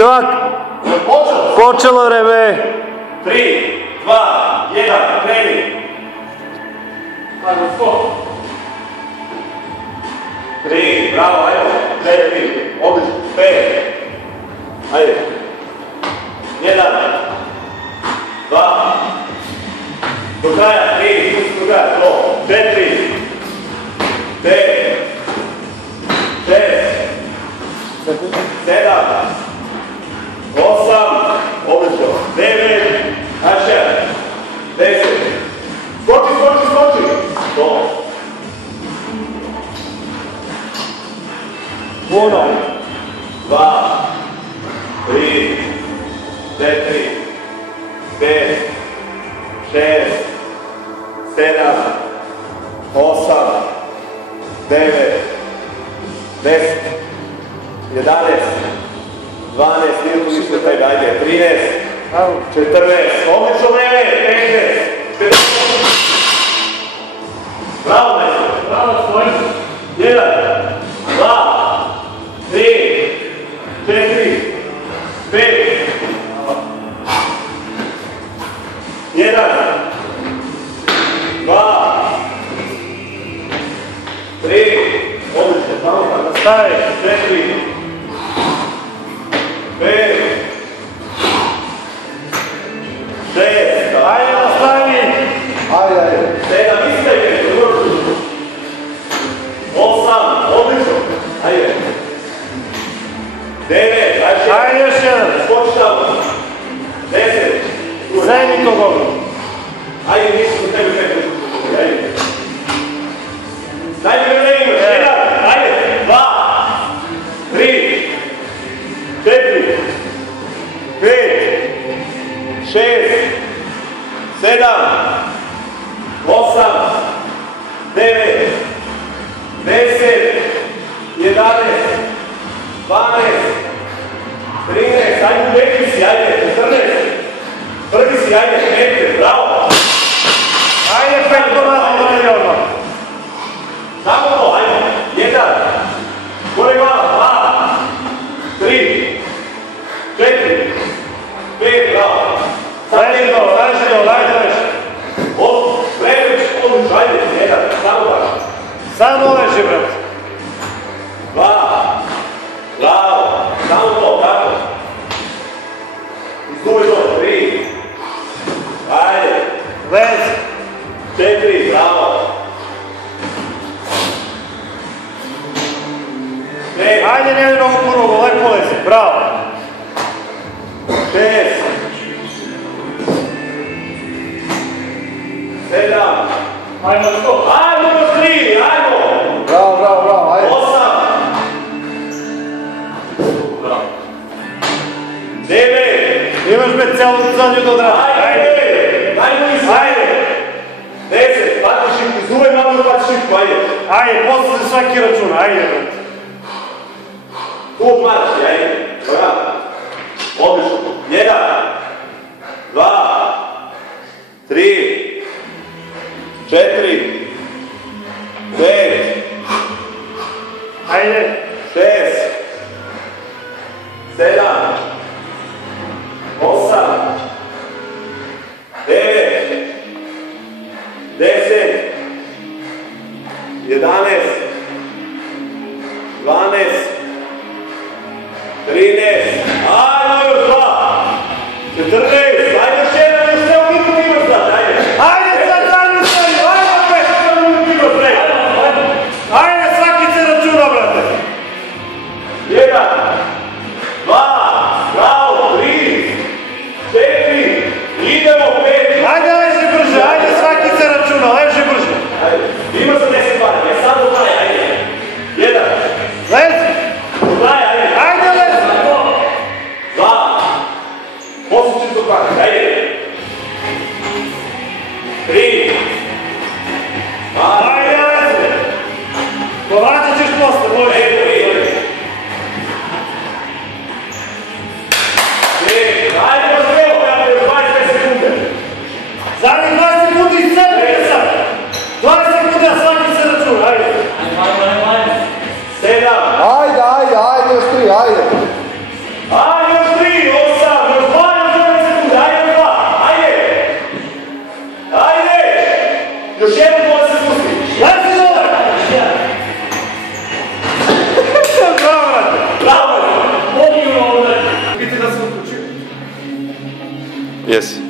2, počelo vreme. 3, 2, 1, kreni. Ajmo, skok. 3, bravo, ajmo. 4, odlično, 5. Ajde. 1, 2, do kraja, 3, do kraja, 4, 5, 6, 7, 8, odlično, 9, 10, skoči, skoči, skoči, 1, 2, 3, 4, 5, 6, 7, 8, 9, 10, 11, 12, nije tu više taj dalje, 13, 14, odlično vreme, 15, 15, bravo majstor, bravo stojim, 1, 2, 3, 4, 5, 1, 2, 3, odlično, samo tako staje, 4, 5, 6, ajde nastavi, ajde, 7, istajte, 8, odlično, ajde, 9, ajde još jedan, skoči tamo, 10, zajmi to dobro, ajde, nisu u tebi pekli, ajde, dajte me ne imaš, 1, ajde, 2, 3, 4, 5, 6, 7, 8, 9, 10, 11, 12, 13, ajde neki si, ajde, 14, prvi si, ajde, 15, bravo! Ajde, 5 komada, dobro odmah. Samo to, ajde, 1, gore glava, 2, 3, 4, 5, bravo. Ajde, ajde, ajde. Previš, odlično, ajde, 1, samo baš. Samo leži, brat. 2, bravo, samo to, tako. Izgubi to, 3, ajde. Vez. 4, bravo. 5. Ajde, ne nogu po nogu, lepo lezi, bravo. 6, 7, ajmo stop, ajmo do 3, ajmo. Bravo, bravo, bravo, ajde. 8, bravo. 9, imaš me celu zadnju do odrada. Ajde, ajmo i sve. Ajde. 10, pati šipku, zubaj malo da pati šipku, ajde. Ajde, posle se svaki račun, ajde. Tu odmaraš, ajde. Bravo. Odlično. 1, 2, 3, 4, 5, ajde, 6, 7, 8, 9, 10, 11, 12, 13, ajmo još 2, 14, ajde još jedan, još sve u bitku imaš sad, ajde. Ajde sad zadnju stavlju, ajde opet, što u bitku imaš prej. Ajde svaki se računa, brate. 1, 2, bravo, 3, 4, idemo 5. Ajde leži brže, ajde svaki se računa, leži brže. Ajde, ima se 10 pari, ja sad do kraja, ajde. 1, lezi. Do kraja, ajde. Ajde lezi. 2, posluči do kraja, ajde. 3, ajde lezi. Povraćat ćeš posle, može. 5, ajde još evo, kada je 25 sekunde. Zadnji 20 sekundi i 7 sad. 20 sekundi, a svaki se računa, ajde. Ajde, ajde. 7. Ajde, ajde, ajde, još 3, ajde. Ajde, još 3. Jesi.